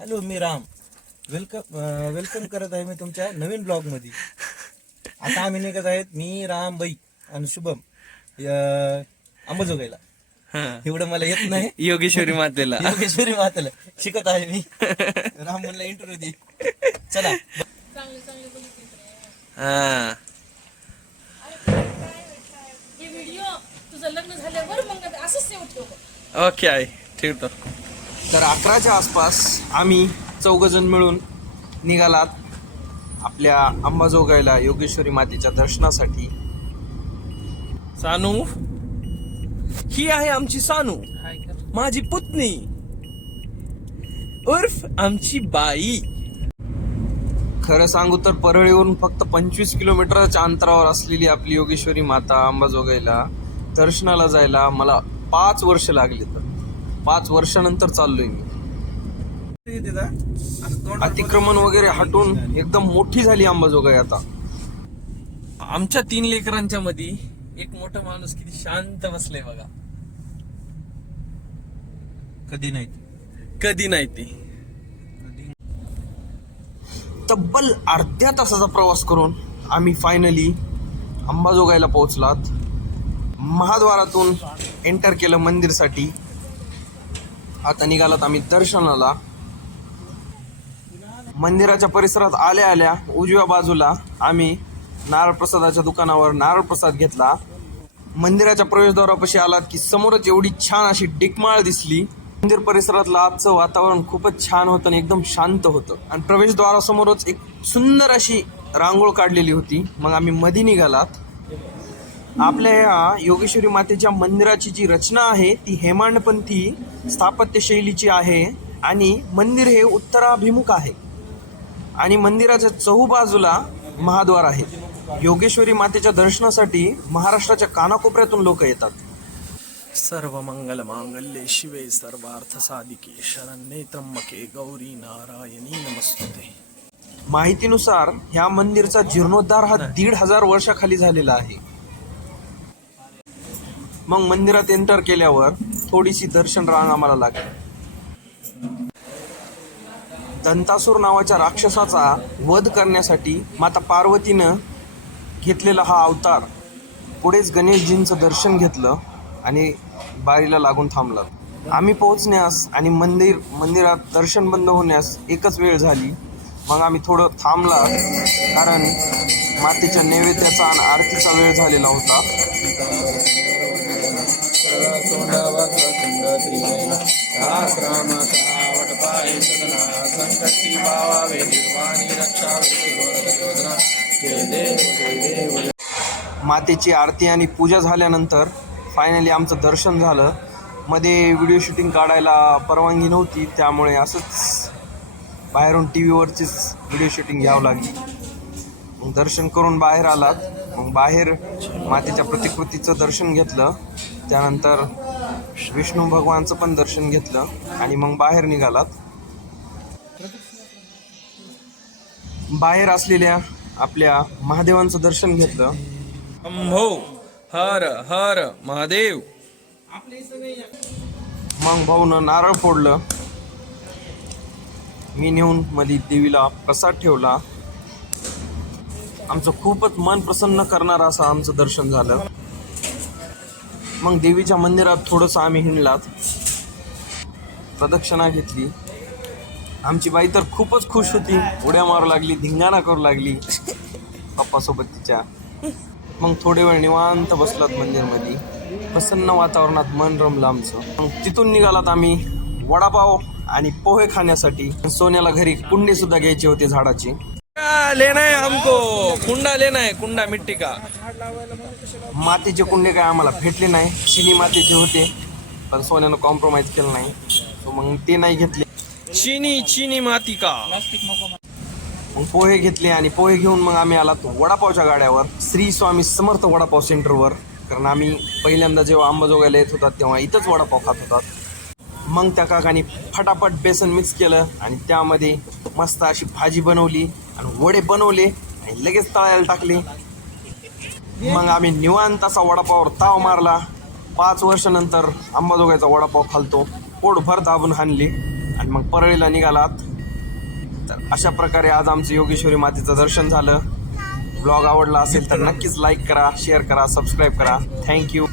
Hello मी Ram. Welcome welcome करत आहे मी तुमच्या नवीन ब्लॉगमध्ये आता आम्ही निघत आहेत मी राम बाई आणि शुभम अंबाजोगाईला. एवढं मला येत नाही. योगेश्वरी मातेला. योगेश्वरी माताला. शिकत आहे मी. राम म्हणला इंटरव्ह्यू दे. चला. हे व्हिडिओ तुझं लग्न झाल्यावर मग असंच सेव ठेव ओके आहे. ठेवतो तर अकराच्या आसपास आम्ही चौघजण मिळून निघालात आपल्या अंबाजोगाईला योगेश्वरी मातेच्या दर्शनासाठी. सानू ही आहे आमची सानू माझी पुतणी. उर्फ आमची बाई. खरं सांगू तर परळीवरून फक्त पंचवीस किलोमीटरच्या अंतरावर असलेली आपली योगेश्वरी माता अंबाजोगाईला दर्शनाला जायला मला पाच वर्ष लागले तर. पाच वर्षानंतर चाललोय मी. अतिक्रमण वगैरे हटून एकदम मोठी झाली अंबाजोगाई आता. आमच्या तीन लेकरांच्या मध्ये एक मोठा माणूस किती शांत बसलाय बघा. कधी नाही कधी नाही ती. तब्बल अर्ध्या तासाचा प्रवास करून आम्ही फायनली अंबाजोगाईला पोहोचलात. महाद्वारातून एंटर केलं मंदिरसाठी. आता निघालात आम्ही दर्शनाला. मंदिराच्या परिसरात आल्या आल्या उजव्या बाजूला आम्ही नारळ प्रसादाच्या दुकानावर नारळ प्रसाद घेतला. मंदिराच्या प्रवेशद्वारापाशी आलात की समोरच एवढी छान अशी डिकमाळ दिसली. मंदिर परिसरातलं आजचं वातावरण खूपच छान होतं आणि एकदम शांत होतं. आणि प्रवेशद्वारासमोरच एक सुंदर अशी रांगोळ काढलेली होती. मग आम्ही मधी निघालात. आपल्या या योगेश्वरी मातेच्या मंदिराची जी रचना आहे ती हेमाडपंथी स्थापत्य शैलीची आहे आणि मंदिर हे उत्तराभिमुख आहे. आणि मंदिराच्या चहूबाजूला महाद्वार आहे. योगेश्वरी मातेच्या दर्शनासाठी महाराष्ट्राच्या कानाकोपऱ्यातून लोक येतात. सर्व मंगल मांगल्ये शिवे सर्वार्थ साधिके शरण्ये त्र्यंबके गौरी नारायणी नमस्तुते. माहितीनुसार ह्या मंदिरचा जीर्णोद्धार हा दीड हजार वर्षाखाली झालेला आहे. मग मंदिरात एंटर केल्यावर थोडीशी दर्शन रांग आम्हाला लागली. दंतासूर नावाच्या राक्षसाचा वध करण्यासाठी माता पार्वतीनं घेतलेला हा अवतार. पुढेच गणेशजींचं दर्शन घेतलं आणि बारीला लागून थांबला. आम्ही पोहोचण्यास आणि मंदिर मंदिरात दर्शन बंद होण्यास एकच वेळ झाली. मग आम्ही थोडं थांबला कारण मातेच्या नैवेद्याचा आणि आरतीचा वेळ झालेला होता. मातेची आरती आणि पूजा झाल्यानंतर फायनली आमचं दर्शन झालं. मध्ये व्हिडिओ शूटिंग काढायला परवानगी नव्हती त्यामुळे असंच बाहेरून टी व्हीवरचीच व्हिडिओ शूटिंग घ्यावं लागली. दर्शन करून बाहेर आलात. मग बाहेर मातेच्या प्रतिकृतीचं दर्शन घेतलं. त्यानंतर विष्णू भगवानचं पण दर्शन घेतलं आणि मग बाहेर निघालात. बाहेर असलेल्या आपल्या महादेवांचं दर्शन घेतलं. अंभो हर हर महादेव. मग भाऊनं नारळ फोडलं. मी नेऊन मध्ये देवीला प्रसाद ठेवला. आमचं खूपच मन प्रसन्न करणारं असं आमचं दर्शन झालं. मग देवीच्या मंदिरात थोडंसं आम्ही हिंडलात. प्रदक्षिणा घेतली. आमची बाई तर खूपच खुश होती. उड्या मारू लागली धिंगाणा करू लागली. पप्पासोबत तिच्या. मग थोडे वेळ निवांत बसलात मंदिरमध्ये. प्रसन्न वातावरणात मन रमलं आमचं. मग तिथून निघालात आम्ही वडापाव आणि पोहे खाण्यासाठी. सोन्याला घरी कुंडी सुद्धा घ्यायची होती झाडाची. लेना है हमको। कुंडा लेना है कुंडा मिट्टी का। मातीचे कुंडे काय आम्हाला भेटले नाही. चिनी मातीचे होते पण सोन्यानं कॉम्प्रोमाइज केलं नाही. So मग ते नाही घेतले. चीनी चीनी माती का? मग पोहे घेतले आणि पोहे घेऊन मग आम्ही आलात वडापावच्या गाड्यावर श्री स्वामी समर्थ वडापाव सेंटरवर. कारण आम्ही पहिल्यांदा जेव्हा अंबाजोगायला येत होतात तेव्हा इथंच वडापाव खात होतात. मग त्या काकाने फटाफट बेसन मिक्स केलं आणि त्यामध्ये मस्त अशी भाजी बनवली आणि वडे बनवले आणि लगेच तळायला टाकले. मग आम्ही निवांत असा वडापावर ताव मारला. पाच वर्षानंतर अंबाजोगाईचा वडापाव खालतो. पोटभर दाबून हाणली आणि मग परळीला निघालात. तर अशा प्रकारे आज आमचं योगेश्वरी मातेचं दर्शन झालं. ब्लॉग आवडला असेल तर नक्कीच लाईक करा शेअर करा सबस्क्राईब करा. थँक्यू